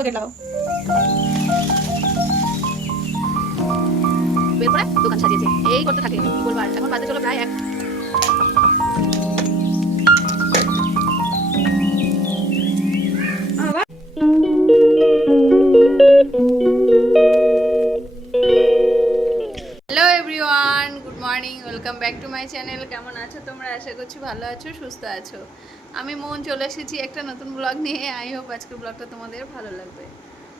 ওকে লাগাও বের করে, দোকান সাজিয়েছে। এই করতে থাকে, কি বলব আর? এখন বাজে চলো প্রায় এক মাই চ্যানেল, কেমন আছো তোমরা? আশা করছি ভালো আছো, সুস্থ আছো। আমি মন চলে এসেছি একটা নতুন ব্লগ নিয়ে। আই হোপ আজকের ব্লগটা তোমাদের ভালো লাগবে।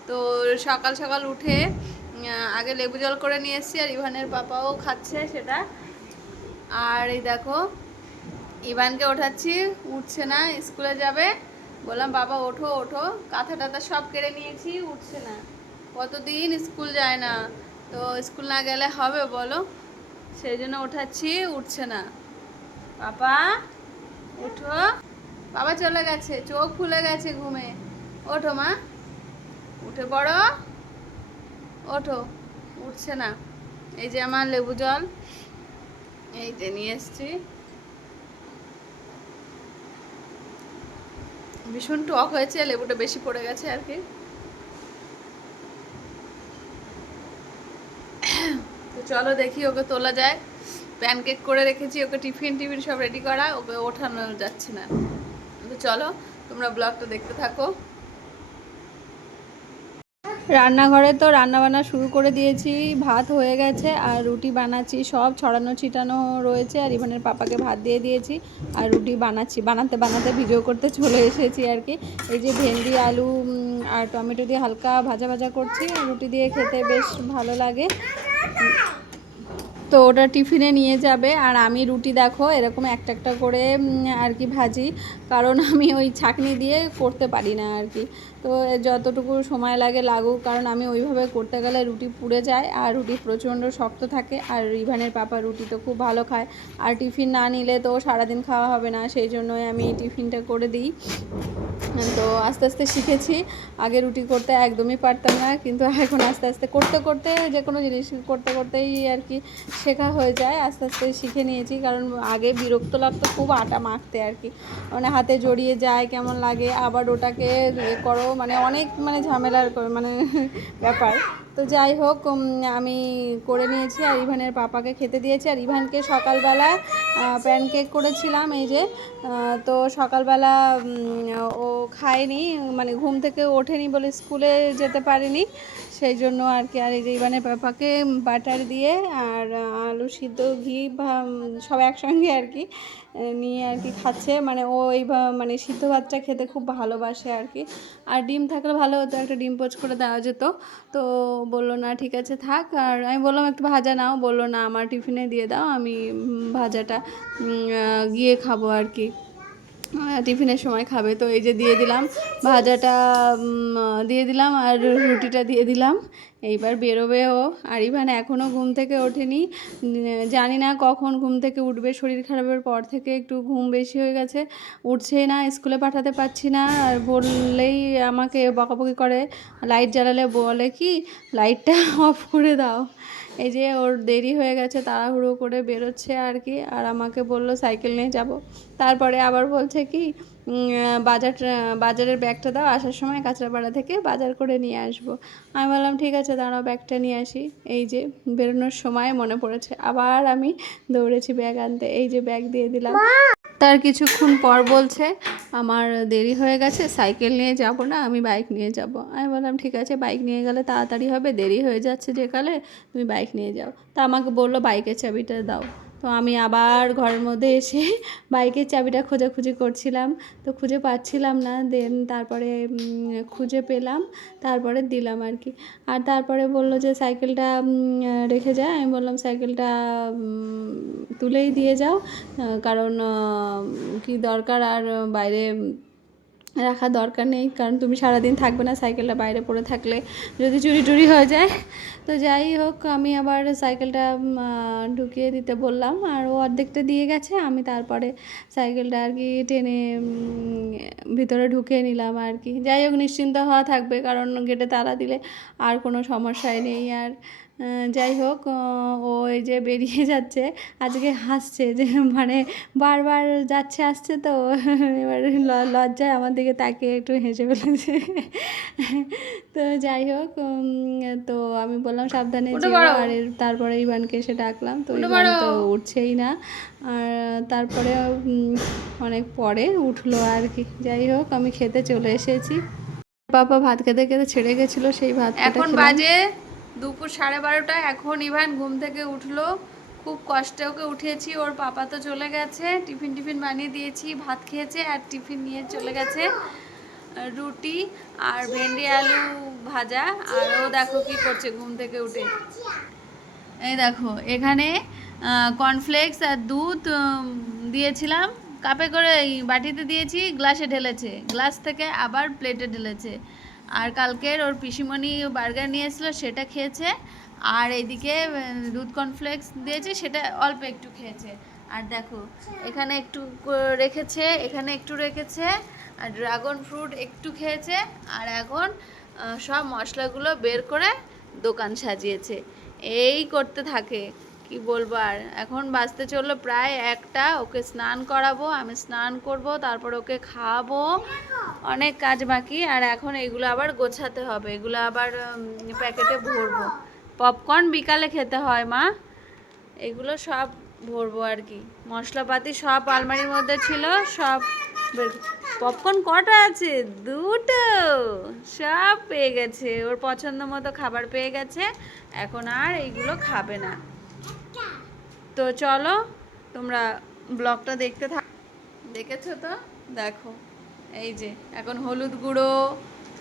তো সকাল সকাল উঠে আগে লেবু জল করে নিয়ে এসেছি, আর ইভানের পাপাও খাচ্ছে সেটা। আর এই দেখো, ইভানকে ওঠাচ্ছি, উঠছে না, স্কুলে যাবে। বললাম, বাবা, ওঠো ওঠো। কাঁথা টাথা সব কেড়ে নিয়েছি, উঠছে না। কতদিন স্কুল যায় না। তো স্কুল না গেলে হবে, বলো। সেই জন্য ওঠাচ্ছি, উঠছে না। পাপা উঠো। বাবা চলে গেছে, চোখ ফুলে গেছে ঘুমে। ওঠো মা। উঠে পড়ো। ওঠো, উঠছে না। এই যে আমার লেবু জল, এই যে নিয়ে এসছি। ভীষণ টক হয়েছে, লেবুটা বেশি পড়ে গেছে আর কি তো চলো দেখি ওকে তোলা যায়। প্যানকেক করে রেখেছি, ওকে টিফিন টিফিন সব রেডি করা, ওকে ওঠানো যাচ্ছে না। তো চলো, তোমরা ব্লগটা দেখতে থাকো। রান্নাঘরে তো রান্না বান্না শুরু করে দিয়েছি, ভাত হয়ে গেছে, আর রুটি বানাচ্ছি, সব ছড়ানো ছিটানো রয়েছে, আর ইভানের পাপাকে ভাত দিয়ে দিয়েছি, আর রুটি বানাচ্ছি, বানাতে বানাতে ভিডিও করতে চলে এসেছি আর কি। এই যে ভেন্ডি, আলু আর টমেটো দিয়ে হালকা ভাজা ভাজা করছি, রুটি দিয়ে খেতে বেশ ভালো লাগে। তো ওটা টিফিনে নিয়ে যাবে। আর আমি রুটি দেখো, এরকম একটা একটা করে আর কি ভাজি। কারণ আমি ওই ছাঁকনি দিয়ে করতে পারি না আর কি। তো যতটুকু সময় লাগে লাগুক, কারণ আমি ওইভাবে করতে গেলে রুটি পুড়ে যায় আর রুটি প্রচণ্ড শক্ত থাকে আর রিভানের পাপা রুটি তো খুব ভালো খায়। আর টিফিন না নিলে তো সারাদিন খাওয়া হবে না, সেই জন্যই আমি টিফিনটা করে দিই। তো আস্তে আস্তে শিখেছি, আগে রুটি করতে একদমই পারতাম না, কিন্তু এখন আস্তে আস্তে করতে করতে যে কোনো জিনিস করতে করতেই আর কি শেখা হয়ে যায়, আস্তে আস্তে শিখে নিয়েছি। কারণ আগে বিরক্ত লাগতো খুব আটা মাখতে আর কি। মানে হাতে জড়িয়ে যায়, কেমন লাগে, আবার ওটাকে করো মানে অনেক মানে ঝামেলার মানে ব্যাপার। তো যাই হোক আমি করে নিয়েছি আর ইভানের পাপাকে খেতে দিয়েছি। আর ইভানকে সকালবেলা প্যানকেক করেছিলাম এই যে তো সকালবেলা ও খায়নি মানে ঘুম থেকে ওঠেনি বলে স্কুলে যেতে পারেনি। সেই জন্য আর কি, আর এই যে ইভানের পাপাকে বাটার দিয়ে আর আলু সিদ্ধ, ঘি সব একসঙ্গে আর কি নিয়ে আর কি খাচ্ছে। মানে ও এই মানে সিদ্ধ ভাতটা খেতে খুব ভালোবাসে আর কি। আর ডিম থাকলে ভালো হতো, একটা ডিম পোচ করে দেওয়া যেত। তো বলল, না, ঠিক আছে, থাক। আর আমি বললাম, একটু ভাজা নাও। বলল, না, আমার টিফিনে দিয়ে দাও, আমি ভাজাটা গিয়ে খাব আর কি। টিফিনের সময় খাবে। তো এই যে দিয়ে দিলাম, ভাজাটা দিয়ে দিলাম আর রুটিটা দিয়ে দিলাম। এইবার বেরোবে ও। আর ইভান এখনও ঘুম থেকে ওঠেনি। জানি না কখন ঘুম থেকে উঠবে। শরীর খারাপের পর থেকে একটু ঘুম বেশি হয়ে গেছে। উঠছেই না, স্কুলে পাঠাতে পারছি না। আর বললেই আমাকে বকাবকি করে। লাইট জ্বালালে বলে কি, লাইটটা অফ করে দাও। এই যে ওর দেরি হয়ে গেছে, তাড়াহুড়ো করে বেরোচ্ছে আর কি। আর আমাকে বলল সাইকেল নিয়ে যাব। তারপরে আবার বলছে কি বাজার বাজারের ব্যাগটা দাও আসার সময় কাঁচরাপাড়া থেকে বাজার করে নিয়ে আসব। আমি বললাম ঠিক আছে দাঁড়াও ব্যাগটা নিয়ে আসি। এই যে বেরোনোর সময় মনে পড়েছে আবার আমি দৌড়েছি ব্যাগ আনতে। এই যে ব্যাগ দিয়ে দিলাম। তার কিছুক্ষণ পর বলছে আমার দেরি হয়ে গেছে সাইকেল নিয়ে যাব না আমি বাইক নিয়ে যাব। আমি বললাম ঠিক আছে বাইক নিয়ে গেলে তাড়াতাড়ি হবে দেরি হয়ে যাচ্ছে যে কালে তুমি বাইক নিয়ে যাও। তা আমাকে বলল বাইকের চাবিটা দাও। তো আমি আবার ঘরের মধ্যে এসে বাইকের চাবিটা খোঁজাখুঁজি করছিলাম। তো খুঁজে পাচ্ছিলাম না দেন তারপরে খুঁজে পেলাম, তারপরে দিলাম আর কি। আর তারপরে বলল যে, সাইকেলটা রেখে যায় আমি বললাম, সাইকেলটা তুলেই দিয়ে যাও। কারণ কি দরকার? আর বাইরে রাখা দরকার নেই, কারণ তুমি সারাদিন থাকবে না সাইকেলটা বাইরে পড়ে থাকলে। যদি চুরি টুরি হয়ে যায়, তো যাই হোক, আমি আবার সাইকেলটা ঢুকিয়ে দিতে বললাম। আর ও অর্ধেকটা দিয়ে গেছে, আমি তারপরে সাইকেলটা আর কি টেনে ভিতরে ঢুকিয়ে নিলাম আর কি। যাই হোক, নিশ্চিন্ত হওয়া থাকবে, কারণ গেটে তালা দিলে আর কোনো সমস্যাই নেই। আর যাই হোক ও এই যে বেরিয়ে যাচ্ছে আজকে হাসছে যে মানে বারবার যাচ্ছে আসছে তো। এবার লজ্জায় আমার দিকে তাকিয়ে একটু হেসে ফেলেছে। তো যাই হোক তো আমি বললাম সাবধানে আর তারপরে ইভানকে এসে ডাকলাম। তো ইভান তো উঠছেই না। আর তারপরে অনেক পরে উঠল আর কি। যাই হোক আমি খেতে চলে এসেছি। পাপা ভাত খেতে খেতে ছেড়ে গেছিল সেই ভাত এখন বাজে দুপুর সাড়ে বারোটা এখন ইভান ঘুম থেকে উঠল। খুব কষ্টে ওকে উঠিয়েছি, ওর পাপা তো চলে গেছে। টিফিন টিফিন বানিয়ে দিয়েছি, ভাত খেয়েছে আর টিফিন নিয়ে চলে গেছে। রুটি আর ভেন্ডি, আলু ভাজা। আর ও দেখো কি করছে ঘুম থেকে উঠে। এই দেখো, এখানে কর্নফ্লেক্স আর দুধ দিয়েছিলাম। কাপে করে বাটিতে দিয়েছি, গ্লাসে ঢেলেছে। গ্লাস থেকে আবার প্লেটে ঢেলেছে। আর কালকের ওর পিসিমণি বার্গার নিয়ে এসেছিল সেটা খেয়েছে। আর এইদিকে উম, দুধ কর্নফ্লেক্স দিয়েছি সেটা অল্প একটু খেয়েছে। আর দেখো এখানে একটু রেখেছে এখানে একটু রেখেছে আর ড্রাগন ফ্রুট একটু খেয়েছে আর এখন সব মশলাগুলো বের করে দোকান সাজিয়েছে। এই করতে থাকে। কি বলব আর? এখন বাঁচতে চলল প্রায় একটা, ওকে স্নান করাবো, আমি স্নান করব, তারপর ওকে খাওয়াবো, অনেক কাজ বাকি, আর এখন এগুলো আবার গোছাতে হবে, এগুলো আবার প্যাকেটে ভরবো। পপকর্ন বিকালে খেতে হয় মা, এগুলো সব ভরবো আর কি। মশলাপাতি সব আলমারির মধ্যে ছিল, সব পপকর্ন কটা আছে? দুটো, সব পেয়ে গেছে, ওর পছন্দ মতো খাবার পেয়ে গেছে, এখন আর এইগুলো খাবে না। তো চলো, তোমরা ব্লগটা দেখতে থাক। দেখেছ তো? দেখো, এই যে, এখন হলুদ গুঁড়ো,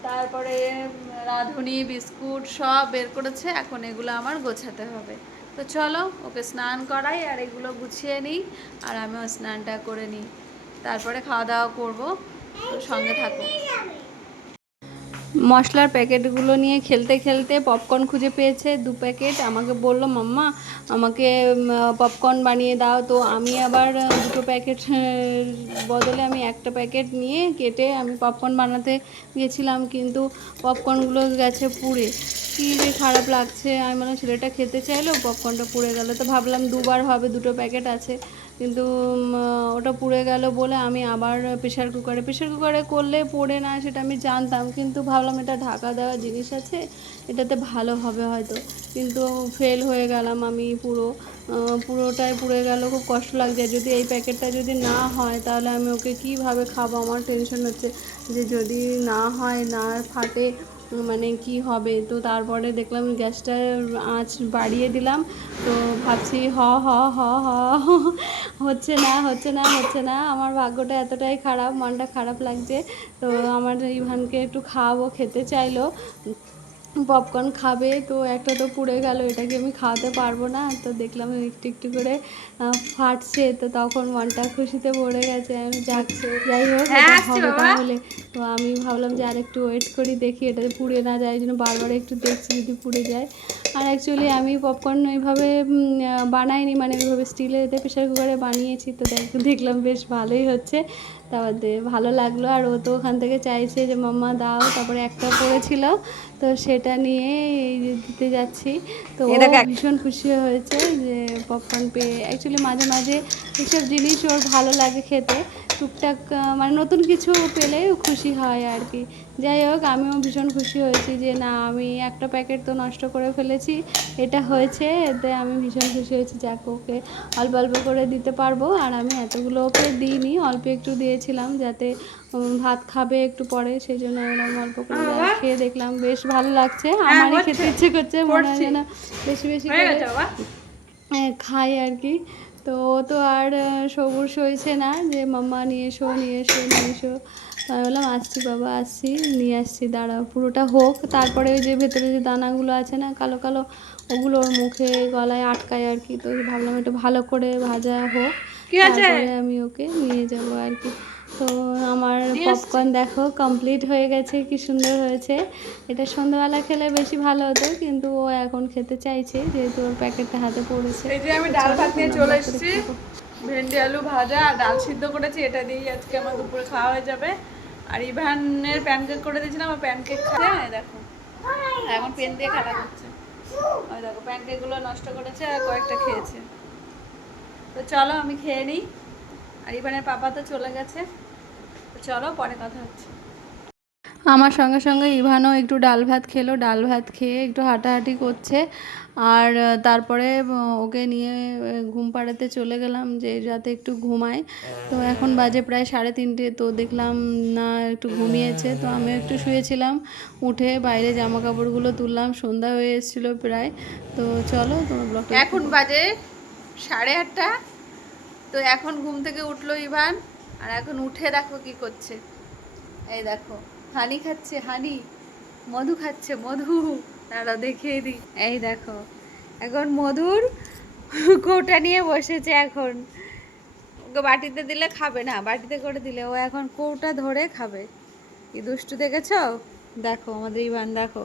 তারপরে রাঁধুনি, বিস্কুট সব বের করেছে, এখন এগুলো আমার গোছাতে হবে। তো চলো, ওকে স্নান করাই আর এগুলো গুছিয়ে নিই, আর আমিও স্নানটা করে নিই। তারপরে খাওয়া দাওয়া করব সঙ্গে থাকো। মশলার প্যাকেটগুলো নিয়ে খেলতে খেলতে পপকর্ন খুঁজে পেয়েছে দু প্যাকেট। আমাকে বলল, মাম্মা, আমাকে পপকর্ন বানিয়ে দাও। তো আমি আবার দুটো প্যাকেট বদলে আমি একটা প্যাকেট নিয়ে কেটে আমি পপকর্ন বানাতে গেছিলাম কিন্তু পপকর্নগুলো গেছে পুড়ে। কী যে খারাপ লাগছে। আমি মানে ছেলেটা খেতে চাইলো, পপকর্নটা পুড়ে গেল। তো ভাবলাম, দুবার হবে, দুটো প্যাকেট আছে। কিন্তু ওটা পুড়ে গেল বলে আমি আবার প্রেশার কুকারে প্রেশার কুকারে করলে পড়ে না সেটা আমি জানতাম। কিন্তু ভাবলাম এটা ঢাকা দেওয়া জিনিস আছে, এটাতে ভালো হবে হয়তো। কিন্তু ফেল হয়ে গেলাম আমি পুরো। পুরোটাই পুড়ে গেল, খুব কষ্ট লাগছে। যদি এই প্যাকেটটা যদি না হয়, তাহলে আমি ওকে কীভাবে খাব? আমার টেনশন হচ্ছে যে যদি না হয়, না ফাটে মানে কি হবে? তো তারপরে দেখলাম গ্যাসটা আঁচ বাড়িয়ে দিলাম। তো ভাবছি হ হ হ হ, হচ্ছে না হচ্ছে না হচ্ছে না। আমার ভাগ্যটা এতটাই খারাপ, মনটা খারাপ লাগছে। তো আমার ইভানকে একটু খাওয়াবো, খেতে চাইলো। পপকর্ন খাবে তো একটা তো পুড়ে গেল এটাকে আমি খাওয়াতে পারব না। তো দেখলাম একটু একটু করে ফাটছে তো তখন মনটা খুশিতে ভরে গেছে। আমি যাচ্ছে যাই হোক হবে তাহলে। তো আমি ভাবলাম যে আর একটু ওয়েট করি দেখি এটা পুড়ে না যায় এই জন্য বারবার একটু দেখছি যদি পুড়ে যায়। আর অ্যাকচুয়ালি আমি পপকর্ন ওইভাবে বানাইনি মানে ওইভাবে স্টিলেতে প্রেশার কুকারে বানিয়েছি তো দেখ- দেখলাম বেশ ভালোই হচ্ছে। তারপর ভালো লাগল আর ও তো ওখান থেকে চাইছে যে মাম্মা দাও। তারপরে একটা পড়েছিল। তো সেটা নিয়ে দিতে যাচ্ছি। তো ভীষণ খুশি হয়েছে যে পপকর্ন পেয়ে। অ্যাকচুয়ালি মাঝে মাঝে এইসব জিনিস ওর ভালো লাগে খেতে। টুকটাক মানে নতুন কিছু পেলে খুশি হয় আর কি। যাই হোক আমিও ভীষণ খুশি হয়েছি যে না আমি একটা প্যাকেট তো নষ্ট করে ফেলেছি এটা হয়েছে এতে আমি ভীষণ খুশি হয়েছি যাক ওকে অল্প অল্প করে দিতে পারব। আর আমি এতগুলো ওকে দিইনি অল্প একটু দিয়েছিলাম যাতে ভাত খাবে একটু পরে সেই জন্য এরকম অল্প করে খেয়ে দেখলাম বেশ ভালো লাগছে। আমারই খেতে ইচ্ছে করছে মনে হয় যেন বেশি বেশি করে হ্যাঁ, খাই আর কি। তো ও তো আর সবুর সইছে না যে মাম্মা নিয়ে এসো নিয়ে এসো নিয়ে এসো। আমি বললাম আসছি বাবা আসছি নিয়ে আসছি দাঁড়াও পুরোটা হোক। তারপরে ওই যে ভেতরে যে দানাগুলো আছে না কালো কালো ওগুলো ওর মুখে গলায় আটকায় আর কি। তো ভাবলাম একটু ভালো করে ভাজা হোক। তারপরে আমি ওকে নিয়ে যাব আর কি। তো আমার পপকর্ন দেখো কমপ্লিট হয়ে গেছে কি সুন্দর হয়েছে। এটা সন্ধ্যাবেলা খেলে বেশি ভালো হতো কিন্তু ও এখন খেতে চাইছে যেহেতু ওর প্যাকেটটা হাতে পড়েছে। এই যে আমি ডাল ভাত নিয়ে চলে এসেছি। ভেন্ডি আলু ভাজা আর ডাল সিদ্ধ করেছি এটা দিয়েই আজকে আমার দুপুরে খাওয়া হয়ে যাবে। আর ইভানের প্যানকেক করে দিয়েছিলাম আমার প্যানকেক খাচ্ছে দেখো। এখন পেন দিয়ে খাটা করছে। ওই দেখো প্যানকেকগুলো নষ্ট করেছে আর কয়েকটা খেয়েছে। তো চলো আমি খেয়ে নিই। আর ইভানের পাপা তো চলে গেছে। চলো পরে কথা হচ্ছে। আমার সঙ্গে সঙ্গে ইভানও একটু ডাল ভাত খেলো ডাল ভাত খেয়ে একটু হাঁটাহাঁটি করছে। আর তারপরে ওকে নিয়ে ঘুম পাড়াতে চলে গেলাম যে যাতে একটু ঘুমায়। তো এখন বাজে প্রায় সাড়ে তিনটে তো দেখলাম না একটু ঘুমিয়েছে। তো আমি একটু শুয়েছিলাম উঠে বাইরে জামা কাপড়গুলো তুললাম সন্ধ্যা হয়ে এসেছিল প্রায়। তো চলো তোমার ব্লগটা এখন বাজে সাড়ে আটটা। তো এখন ঘুম থেকে উঠল ইভান, আর এখন উঠে দেখো কি করছে। এই দেখো, হানি খাচ্ছে, হানি। মধু খাচ্ছে, মধু। দাঁড়া দেখিয়ে দিই। এই দেখো, এখন মধুর কৌটা নিয়ে বসেছে এখন। ওকে বাটিতে দিলে খাবে না, বাটিতে করে দিলে। ও এখন কৌটা ধরে খাবে। কি দুষ্টু দেখেছ? দেখো, আমাদের ইভান দেখো।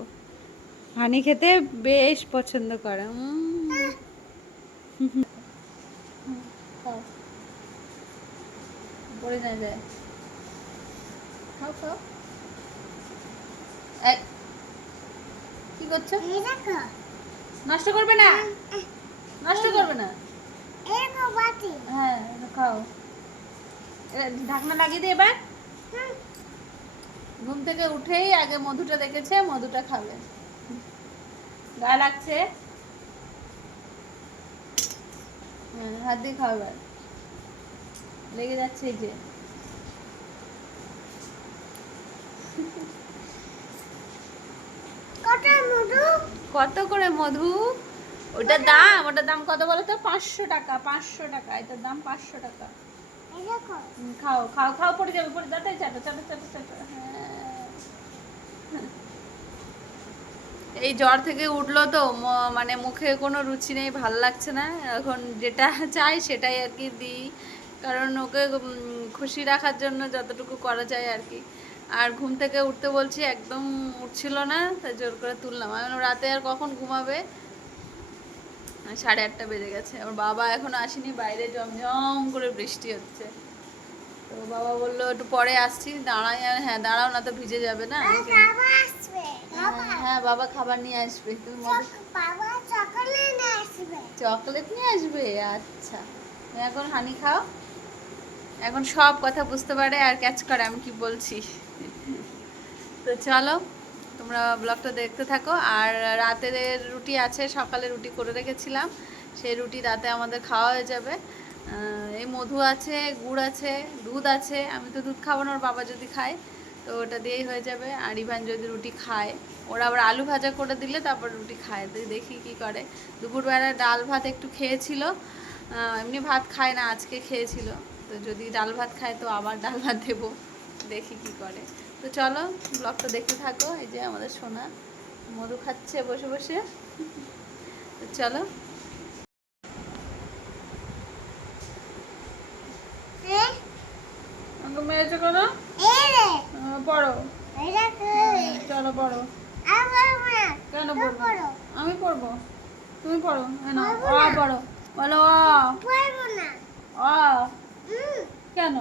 হানি খেতে বেশ পছন্দ করে উম। খাও। পড়ে না যায় খাও খাও কি করছ? নষ্ট করবে না? নষ্ট করবে না? হ্যাঁ খাও। ঢাকনা লাগিয়ে দিয়ে এবার। ঘুম থেকে উঠেই আগে মধুটা দেখেছে মধুটা খাবে। গায়ে লাগছে? হ্যাঁ হাত দিয়ে খাও এবার। লেগে যাচ্ছে এই যে। কত করে মধু? ওটার দাম ওটার দাম কত বলো তো? পাঁচশো টাকা পাঁচশো টাকা এটার দাম পাঁচশো টাকা। খাও খাও খাও পড়ে যাবে পড়ে দাঁড়াই চাটো চাটো চাটো চাটো। এই জ্বর থেকে উঠল তো মানে মুখে কোনো রুচি নেই ভালো লাগছে না। এখন যেটা চাই সেটাই আর কি দিই। কারণ ওকে খুশি রাখার জন্য যতটুকু করা যায় আর কি। আর ঘুম থেকে উঠতে বলছি একদম উঠছিল না তাই জোর করে তুললাম। আমি রাতে আর কখন ঘুমাবে? সাড়ে আটটা বেজে গেছে। আমার বাবা এখনও আসেনি বাইরে জমজম করে বৃষ্টি হচ্ছে। তো বাবা বলল একটু পরে আসছি দাঁড়াই আর হ্যাঁ দাঁড়াও না তো ভিজে যাবে না। হ্যাঁ, হ্যাঁ বাবা খাবার নিয়ে আসবে। তুমি চকলেট নিয়ে আসবে? আচ্ছা। তুমি এখন হানি খাও। এখন সব কথা বুঝতে পারে আর ক্যাচ করে, আমি কি বলছি? তো চলো, তোমরা ব্লগটা দেখতে থাকো। আর রাতের রুটি আছে, সকালে রুটি করে রেখেছিলাম। সেই রুটি রাতে আমাদের খাওয়া হয়ে যাবে। এই মধু আছে, গুড় আছে, দুধ আছে। আমি তো দুধ খাব না, ওর বাবা যদি খায়, তো ওটা দিয়েই হয়ে যাবে। আর ইভান যদি রুটি খায়, ওরা আবার আলু ভাজা করে দিলে তারপর রুটি খায়। দেখি কি করে। দুপুরবেলা ডাল ভাত একটু খেয়েছিল। এমনি ভাত খায় না, আজকে খেয়েছিল। তো যদি ডাল ভাত খায় তো আবার ডাল ভাত দেবো। দেখি কি করে। তো চলো ব্লগটা দেখতে থাকো। এই যে আমাদের সোনা মধু খাচ্ছে বসে বসে। তো চলো। আমাকে মেরেছো কেন? পড়ো। চলো পড়ো। কেন পড়ব? আমি পড়ব। তুমি পড়ো। না না। পড়ো। বলো। অ কেন?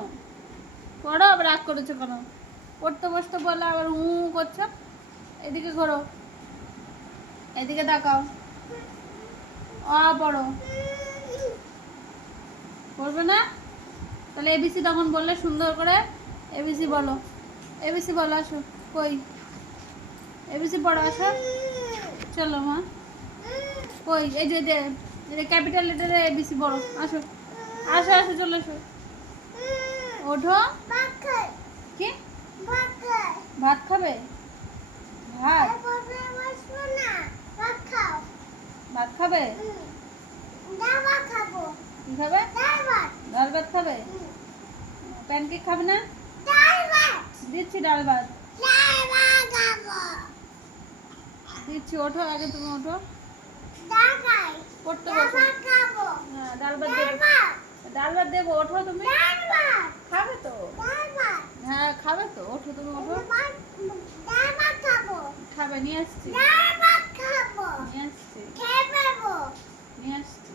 পড়ো আবার রাগ করেছ কেন? পড়তে বসতে বলে, আবার হু করছ। এদিকে ঘোরো। এদিকে তাকাও। অ, পড়ো। পড়বে না? তাহলে এবিসি তখন বললে সুন্দর করে। এবিসি বলো। এবিসি বলো, আসো। কই? এবিসি পড়ো, আসো। চলো, মা। কই? এই যে ক্যাপিটাল লেটারে এবিসি বলো আসো। আসো আসো, চলে আসো। ওঠো। কি? ভাত খাবে? ভাত? ভাত খাবে? কি খাবে? ডাল ভাত। খাবে? প্যানকেক খাবে না? দিচ্ছি ডাল ভাত। দিচ্ছি ওঠো আগে তুমি ওঠো। পড়তে বসো। হ্যাঁ ডাল ভাত। ডাল ভাত দেবো ওঠো তুমি। খাবে তো? হ্যাঁ খাবে তো ওঠো তুমি ওঠো। খাবে। নিয়ে আসছি। নিয়ে আসছি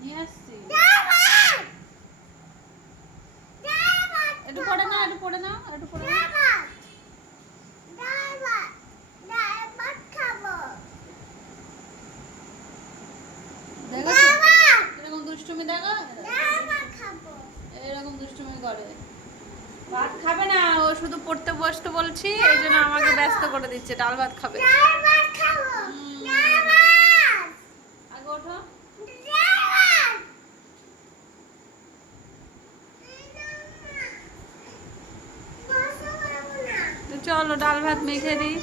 নিয়ে আসছি একটু পড়ে না একটু পড়ে না একটু পড়ে না ভাত খাবে না ও শুধু পড়তে বসতে বলছি এই জন্য আমাকে ব্যস্ত করে দিচ্ছে ডাল ভাত খাবে। আগে ওঠো। চলো ডাল ভাত মেখে দিই।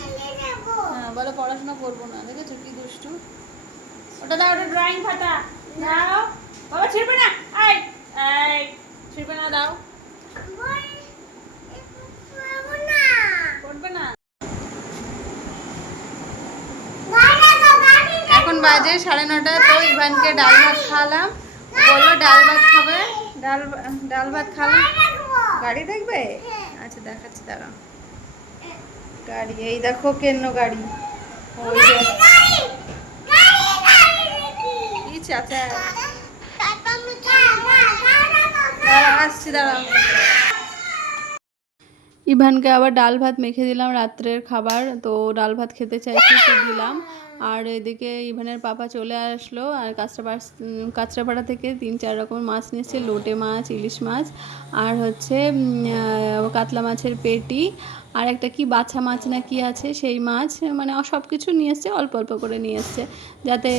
হ্যাঁ বলো পড়াশোনা করব না। দেখেছ কি দুষ্টু? ওটা দাও ওটা ড্রয়িং খাতা। দাও। বাবা ছিড়বে না। আই আই ছিড়বে না দাও করবে না এখন বাজে সাড়ে নটা তো ইভানকে ডাল ভাত খাওয়ালাম। বলল ডাল ভাত খাবে? ডাল ডাল ভাত খাওয়ালাম গাড়ি দেখবে? আচ্ছা দেখাচ্ছি দাঁড়াও। গাড়ি এই দেখো কেন গাড়ি। ওই যে কি চাচা। আসছি দাঁড়াও। ইভানকে আবার ডাল ভাত মেখে দিলাম রাত্রের খাবার। তো ডাল ভাত খেতে চাইছি তো দিলাম। আর এদিকে ইভানের পাপা চলে আসলো আর কাঁচরাপাড়া কাঁচরাপাড়া থেকে তিন, চার রকম মাছ নিয়েছে, লোটে মাছ, ইলিশ মাছ আর হচ্ছে কাতলা মাছের পেটি আর একটা কি বাছা মাছ না কি আছে, সেই মাছ মানে সব কিছু নিয়ে এসছে, অল্প অল্প করে নিয়ে এসছে যাতে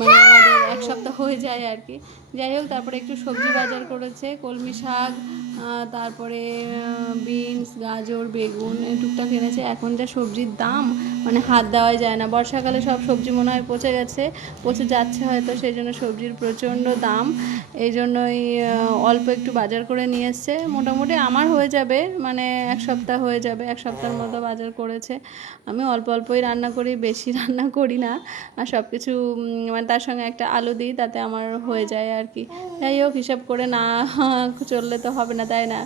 মানে আমাদের এক সপ্তাহ হয়ে যায় আর কি। যাই হোক, তারপরে একটু সবজি বাজার করেছে, কলমি শাক তারপরে বিনস, গাজর, বেগুন টুকটাক এনেছে। এখন যা সবজির দাম মানে হাত দেওয়া যায় না। বর্ষাকালে সব সবজি মনে হয় পচে গেছে, পচে যাচ্ছে হয়তো, সেই জন্য সবজির প্রচণ্ড দাম। এই জন্যই অল্প একটু বাজার করে নিয়ে এসছে। মোটামুটি আমার হয়ে যাবে মানে এক সপ্তাহ হয়ে যাবে, এক সপ্তাহের মতো বাজার করেছে। আমি অল্প অল্পই রান্না করি, বেশি রান্না করি না। আর সব কিছু মানে তার সঙ্গে একটা আলু দিই, তাতে আমার হয়ে যায় আর কি যাই হোক হিসাব করে না চললে তো হবে না তাই না?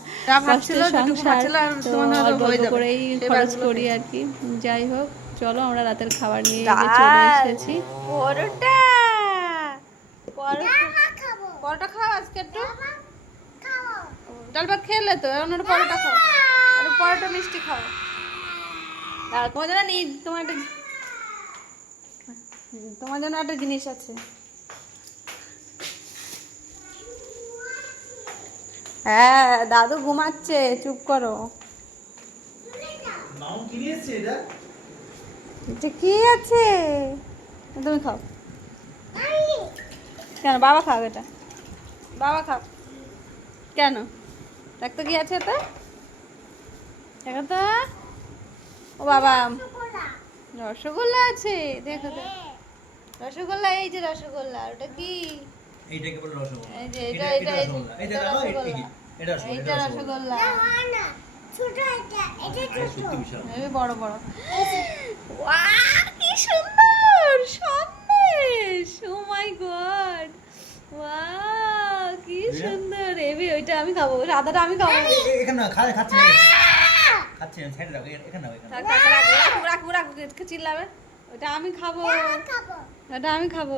কষ্টের সংসার অল্প অল্প করেই খরচ করি আর কি যাই হোক চলো আমরা রাতের খাবার নিয়ে চলে এসেছি। পরোটা! খাও আজকে একটু। ডাল ভাত খেলে তো এখন একটু পরোটা খাও। একটু পরোটা মিষ্টি খাও। তোমার জন্য তোমার একটা তোমার জন্য একটা জিনিস আছে। হ্যাঁ দাদু ঘুমাচ্ছে চুপ করো। এটা? এটা কি আছে? তুমি খাও। কেন বাবা খাও এটা। বাবা খাও কেন? দেখ তো কি আছে এতে। দেখো তো। ও বাবা। রসগোল্লা আছে। দেখো তো। রসগোল্লা এই যে রসগোল্লা ওটা কি? এইটাকে বলে রসগোল্লা। এটা এটা এটা এটা রসগোল্লা। এটা এটা এটা রসগোল্লা এটা রসগোল্লা। এইটা রসগোল্লা এটা সত্যি বিশাল। এই বড় বড়। ওয়াও কি সুন্দর sandesh. Oh my god wow কি সুন্দর। এবি ওইটা আমি খাব সাদাটা আমি খাব। এখানে না খা খাচ্ছে না খাচ্ছে। না সাইডে রাখো এখানে রাখো এখানে থাক, থাক, রাখো, রাখো, রাখো, রাখো, কে চিল্লাবে। ওটা আমি খাব। ওটা আমি খাব।